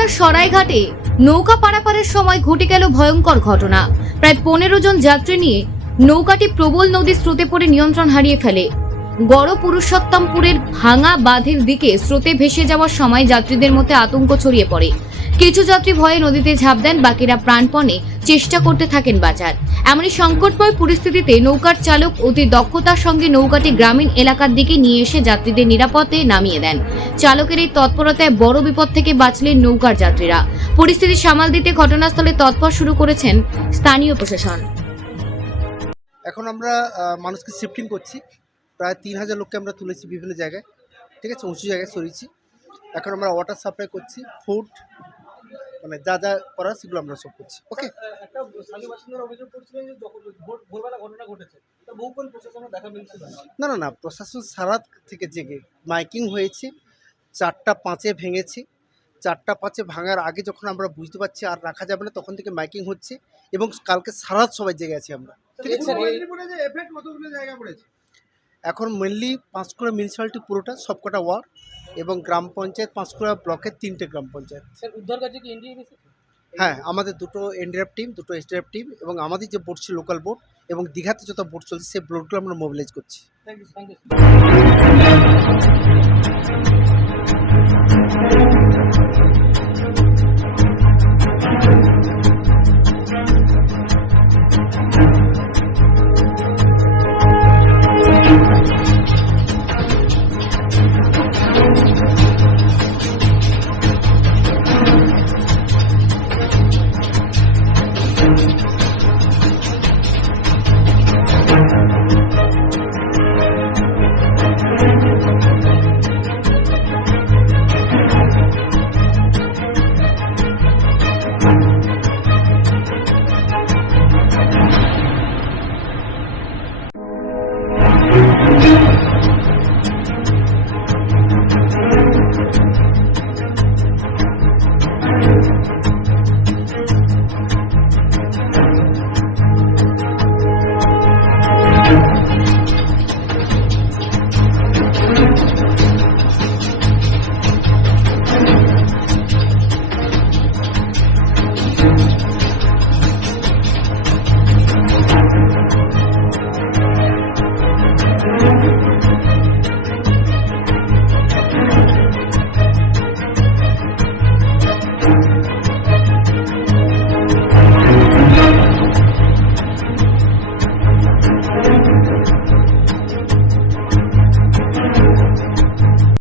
বাঁকুড়ার সরাইঘাটে নৌকা পারাপারের সময় ঘটে গেল ভয়ঙ্কর ঘটনা। প্রায় 15 জন যাত্রী নিয়ে নৌকাটি প্রবল নদীর স্রোতে পড়ে নিয়ন্ত্রণ হারিয়ে ফেলে। গড় পুরুষোত্তমপুরের ভাঙা বাঁধের দিকে স্রোতে ভেসে যাওয়ার সময় যাত্রীদের মধ্যে আতঙ্ক ছড়িয়ে পড়ে। কিছু যাত্রী ভয়ে নদীতে ঝাঁপ দেন, বাকিরা প্রাণপণে চেষ্টা করতে থাকেন বাঁচার। এমনই সংকটময় পরিস্থিতিতে নৌকার চালক অতি দক্ষতার সঙ্গে নৌকাটি গ্রামীণ এলাকার দিকে নিয়ে এসে যাত্রীদের নিরাপদে নামিয়ে দেন। চালকের এই তৎপরতায় বড় বিপদ থেকে বাঁচলেন নৌকার যাত্রীরা। পরিস্থিতি সামাল দিতে ঘটনাস্থলে তৎপর শুরু করেছেন স্থানীয় প্রশাসন। এখন আমরা মানুষকে শিফটিং করছি। প্রায় 3000 লোককে আমরা তুলেছি বিভিন্ন জায়গায়, ঠিক আছে, উঁচু জায়গায় সরিয়েছি। এখন আমরা ওয়াটার সাপ্লাই করছি, ফুড মানে যা যা করার সেগুলো আমরা সব করছি। ওকে, একটা স্থানীয় বাসিন্দারা অভিযোগ করছিলেন যে ভোরবেলা ঘটনা ঘটেছে, তা বহুক্ষণ প্রশাসনের দেখা মিলছিল না। না না না, প্রশাসন সারা থেকে জেগে মাইকিং হয়েছে। 4টা 5-এ ভেঙেছি। 4টা 5-এ ভাঙার আগে যখন আমরা বুঝতে পারছি আর রাখা যাবে না, তখন থেকে মাইকিং হচ্ছে এবং কালকে সারা রাত সবাই জেগে আছি আমরা, ঠিক আছে। এফেক্ট কতগুলো জায়গা পড়েছে? এখন মেনলি পাঁশকুড়া মিউনিসিপ্যালিটি পুরোটা, সবকটা ওয়ার্ড এবং গ্রাম পঞ্চায়েত, পাঁশকুড়া ব্লকের 3টে গ্রাম পঞ্চায়েত। স্যার, উদ্ধার কাজে কি এনডিএফ এসেছে? হ্যাঁ, আমাদের 2টো এনডিআরএফ টিম, 2টো এসডিআরএফ টিম এবং আমাদের যে বোট ছিল লোকাল বোট এবং দীঘাতে যত বোট চলছে সেই বোটগুলো আমরা মোবিলাইজ করছি। Thank you.